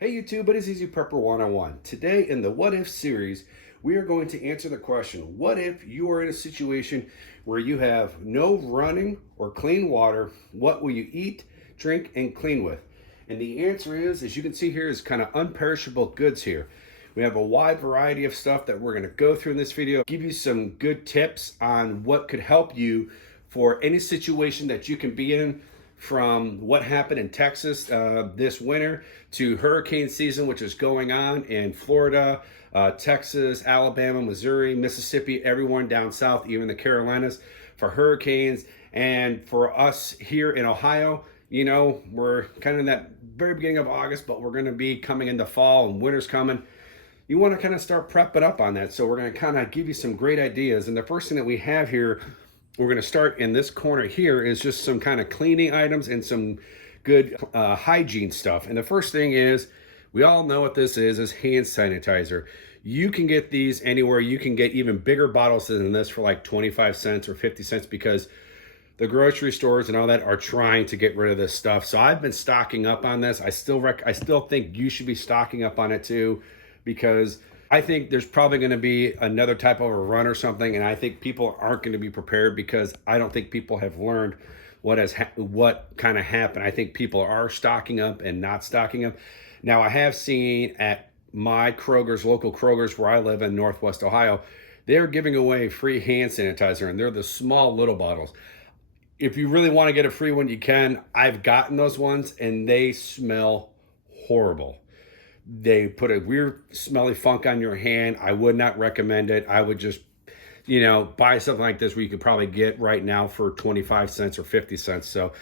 Hey YouTube, it is Easy Prepper 101. Today in the What If series, we are going to answer the question, what if you are in a situation where you have no running or clean water? What will you eat, drink, and clean with? And the answer is, as you can see here, is kind of unperishable goods here. We have a wide variety of stuff that we're going to go through in this video, give you some good tips on what could help you for any situation that you can be in, from what happened in Texas this winter to hurricane season, which is going on in Florida, Texas, Alabama, Missouri, Mississippi, everyone down south, even the Carolinas, for hurricanes. And for us here in Ohio, you know, we're kind of in that very beginning of August, but we're going to be coming into fall and winter's coming. You want to kind of start prepping up on that. So we're going to kind of give you some great ideas. And the first thing that we have here, we're going to start in this corner here, is just some kind of cleaning items and some good hygiene stuff. And the first thing is, we all know what this is hand sanitizer. You can get these anywhere. You can get even bigger bottles than this for like 25 cents or 50 cents because the grocery stores and all that are trying to get rid of this stuff. So I've been stocking up on this. I still think you should be stocking up on it too, because I think there's probably going to be another type of a run or something, and I think people aren't going to be prepared because I don't think people have learned what kind of happened. I think people are stocking up and not stocking up. Now, I have seen at my Kroger's, local Kroger's where I live in Northwest Ohio, they're giving away free hand sanitizer, and they're the small little bottles. If you really want to get a free one, you can. I've gotten those ones, and they smell horrible. They put a weird smelly funk on your hand. I would not recommend it. I would just, buy something like this where you could probably get right now for 25 cents or 50 cents. So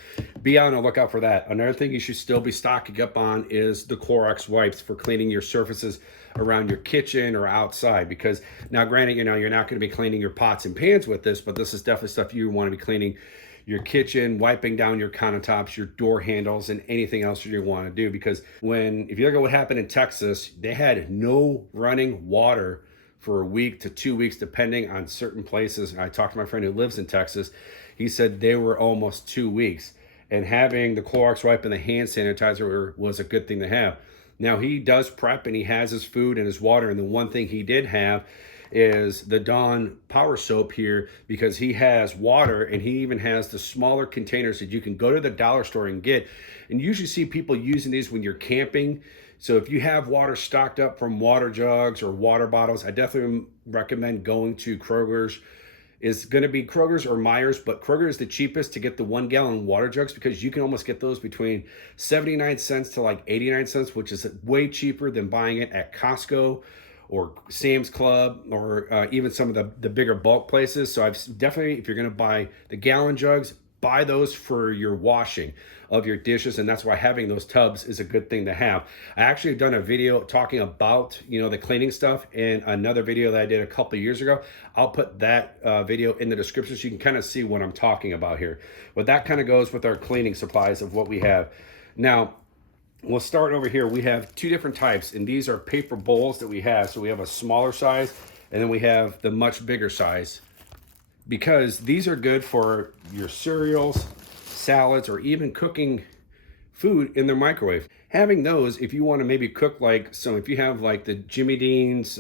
be on the lookout for that. Another thing you should still be stocking up on is the Clorox wipes for cleaning your surfaces around your kitchen or outside. Because now, granted, you're not going to be cleaning your pots and pans with this, but this is definitely stuff you want to be cleaning your kitchen, wiping down your countertops, your door handles, and anything else you want to do. Because if you look at what happened in Texas, they had no running water for a week to 2 weeks, depending on certain places. I talked to my friend who lives in Texas. He said they were almost 2 weeks. And having the Clorox wipe and the hand sanitizer was a good thing to have. Now, he does prep and he has his food and his water. And the one thing he did have is the Dawn Power Soap here, because he has water and he even has the smaller containers that you can go to the dollar store and get. And you usually see people using these when you're camping. So if you have water stocked up from water jugs or water bottles, I definitely recommend going to Kroger's. It's going to be Kroger's or Myers, but Kroger is the cheapest to get the 1 gallon water jugs, because you can almost get those between 79 cents to like 89 cents, which is way cheaper than buying it at Costco or Sam's Club, or even some of the bigger bulk places. So I've definitely, if you're going to buy the gallon jugs, buy those for your washing of your dishes. And that's why having those tubs is a good thing to have. I actually have done a video talking about, the cleaning stuff in another video that I did a couple of years ago. I'll put that video in the description so you can kind of see what I'm talking about here. But that kind of goes with our cleaning supplies of what we have. Now, we'll start over here. We have two different types, and these are paper bowls that we have. So we have a smaller size, and then we have the much bigger size, because these are good for your cereals, salads, or even cooking food in the microwave. Having those, if you want to maybe cook if you have like the Jimmy Dean's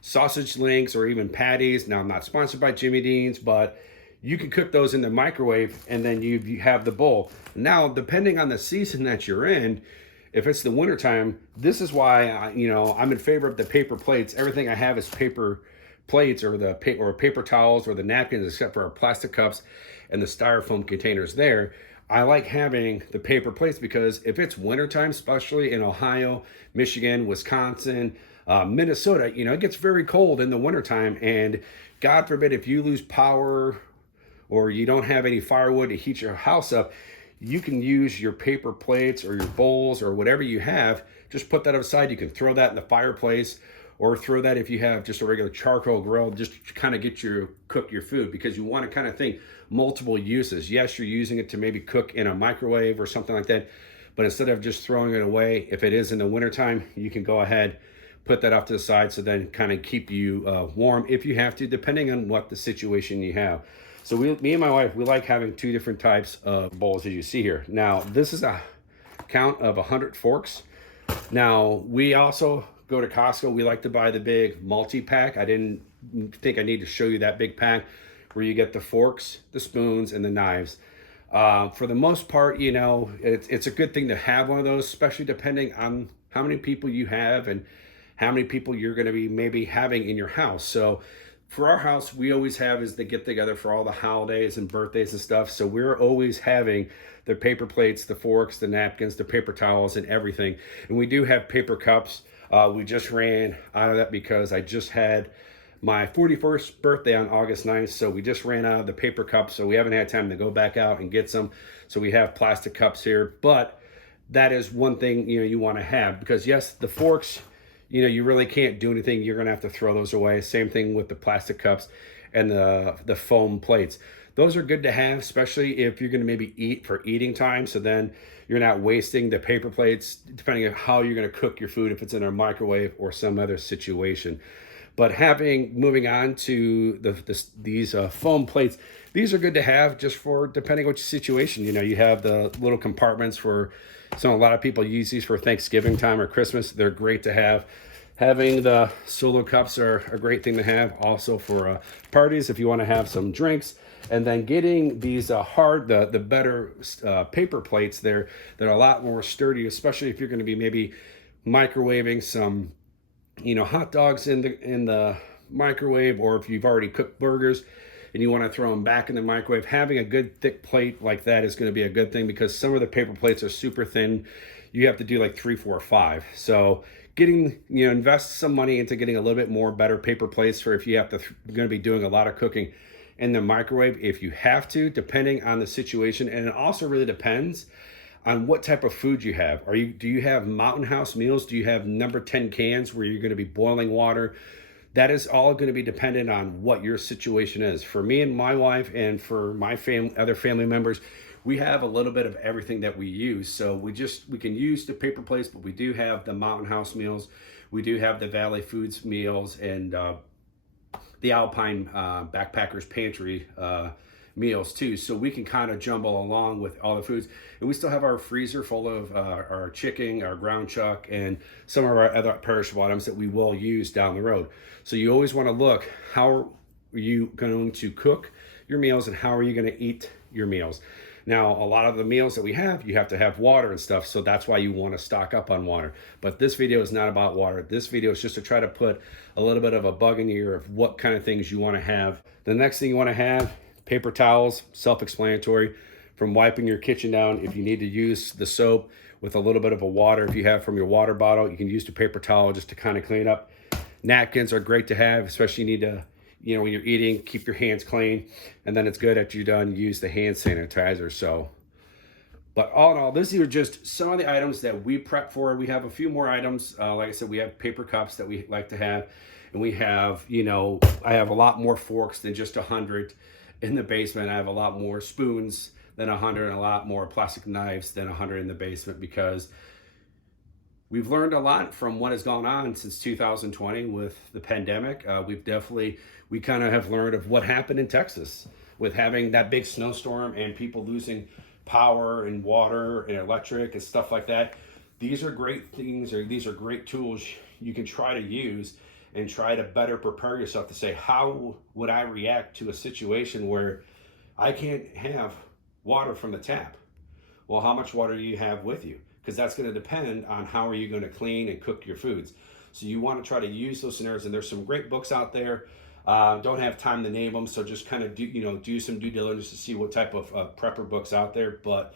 sausage links or even patties. Now, I'm not sponsored by Jimmy Dean's, but you can cook those in the microwave, and then you have the bowl. Now, depending on the season that you're in, if it's the wintertime, this is why I'm in favor of the paper plates. Everything I have is paper plates, or paper towels, or the napkins, except for our plastic cups and the styrofoam containers there. I like having the paper plates because if it's wintertime, especially in Ohio, Michigan, Wisconsin, Minnesota, it gets very cold in the wintertime, and God forbid if you lose power or you don't have any firewood to heat your house up, you can use your paper plates or your bowls or whatever you have. Just put that aside. You can throw that in the fireplace, or throw that if you have just a regular charcoal grill, just to kind of cook your food, because you want to kind of think multiple uses. Yes, you're using it to maybe cook in a microwave or something like that, but instead of just throwing it away, if it is in the wintertime, you can go ahead, put that off to the side, so then kind of keep you warm if you have to, depending on what the situation you have. So me and my wife, we like having two different types of bowls, as you see here. Now, this is a count of 100 forks. Now, we also go to Costco. We like to buy the big multi-pack. I didn't think I need to show you that big pack where you get the forks, the spoons, and the knives. For the most part, you know, it's a good thing to have one of those, especially depending on how many people you have and how many people you're going to be maybe having in your house. So for our house, we always have is the get together for all the holidays and birthdays and stuff. So we're always having the paper plates, the forks, the napkins, the paper towels, and everything. And we do have paper cups. We just ran out of that because I just had my 41st birthday on August 9th. So we just ran out of the paper cups. So we haven't had time to go back out and get some. So we have plastic cups here. But that is one thing, you know, you want to have, because yes, the forks, you know, you really can't do anything. You're going to have to throw those away. Same thing with the plastic cups and the foam plates. Those are good to have, especially if you're going to maybe eat for eating time. So then you're not wasting the paper plates, depending on how you're going to cook your food, if it's in a microwave or some other situation. But moving on to these foam plates, these are good to have just for depending on what your situation. You know, you have the little compartments for, so a lot of people use these for Thanksgiving time or Christmas. They're great to have. Having the solo cups are a great thing to have also for parties if you want to have some drinks. And then getting these the better paper plates there that are a lot more sturdy, especially if you're going to be maybe microwaving some, you know, hot dogs in the microwave, or if you've already cooked burgers and you want to throw them back in the microwave. Having a good thick plate like that is going to be a good thing, because some of the paper plates are super thin. You have to do like 3, 4, 5. So getting, you know, invest some money into getting a little bit more better paper plates for if you have to going to be doing a lot of cooking in the microwave, if you have to, depending on the situation. And it also really depends on what type of food you have. Do you have Mountain House meals? Do you have number 10 cans where you're going to be boiling water? That is all going to be dependent on what your situation is. For me and my wife, and for my other family members, we have a little bit of everything that we use. So we can use the paper plates, but we do have the Mountain House meals. We do have the Valley Foods meals, and the Alpine Backpackers Pantry meals too. So we can kind of jumble along with all the foods. And we still have our freezer full of our chicken, our ground chuck, and some of our other perishable items that we will use down the road. So you always want to look, how are you going to cook your meals and how are you going to eat your meals? Now, a lot of the meals that we have, you have to have water and stuff. So that's why you want to stock up on water. But this video is not about water. This video is just to try to put a little bit of a bug in your ear of what kind of things you want to have. The next thing you want to have, paper towels, self-explanatory. From wiping your kitchen down, if you need to use the soap with a little bit of a water, if you have from your water bottle, you can use the paper towel just to kind of clean up. Napkins are great to have, especially you need to, you know, when you're eating, keep your hands clean. And then it's good after you're done, use the hand sanitizer. So, but all in all, these are just some of the items that we prep for. We have a few more items. Like I said, we have paper cups that we like to have. And we have, you know, I have a lot more forks than just 100 in the basement. I have a lot more spoons than 100 and a lot more plastic knives than 100 in the basement, because we've learned a lot from what has gone on since 2020 with the pandemic. We kind of have learned of what happened in Texas with having that big snowstorm and people losing power and water and electric and stuff like that. These are great things, or these are great tools you can try to use and try to better prepare yourself to say, how would I react to a situation where I can't have water from the tap? Well, how much water do you have with you? Because that's going to depend on how are you going to clean and cook your foods. So you want to try to use those scenarios, and there's some great books out there. Don't have time to name them, so just kind of do some due diligence to see what type of prepper books out there. But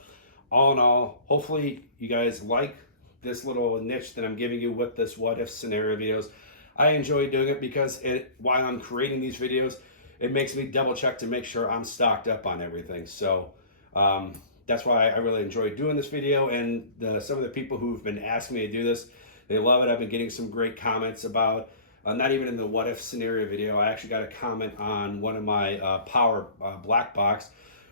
all in all, hopefully you guys like this little niche that I'm giving you with this what if scenario videos. I enjoy doing it because while I'm creating these videos, it makes me double check to make sure I'm stocked up on everything. So that's why I really enjoy doing this video. And some of the people who've been asking me to do this, they love it. I've been getting some great comments about, not even in the what if scenario video, I actually got a comment on one of my Power Black Box,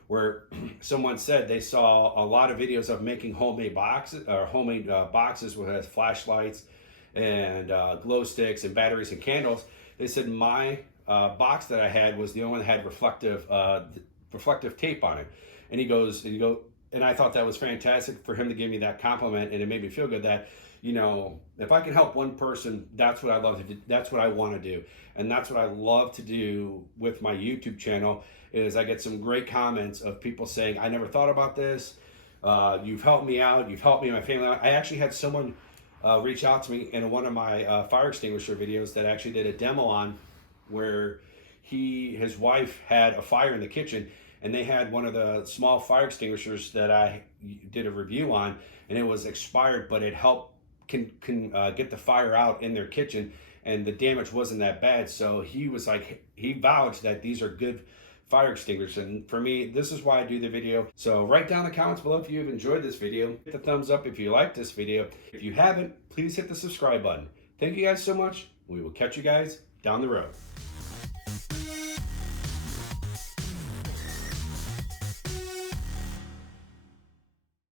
where someone said they saw a lot of videos of making homemade boxes with flashlights and glow sticks and batteries and candles. They said my box that I had was the only one that had reflective tape on it. And he goes, and I thought that was fantastic for him to give me that compliment, and it made me feel good that you know, if I can help one person, that's what I love to do. That's what I want to do. And that's what I love to do with my YouTube channel is I get some great comments of people saying, I never thought about this. You've helped me out. You've helped me and my family out. I actually had someone reach out to me in one of my fire extinguisher videos that I actually did a demo on, where his wife had a fire in the kitchen, and they had one of the small fire extinguishers that I did a review on, and it was expired, but it helped get the fire out in their kitchen, and the damage wasn't that bad. So he was like, he vouched that these are good fire extinguishers. And for me, this is why I do the video. So write down in the comments below if you've enjoyed this video. Hit the thumbs up if you like this video. If you haven't, please hit the subscribe button. Thank you guys so much. We will catch you guys down the road.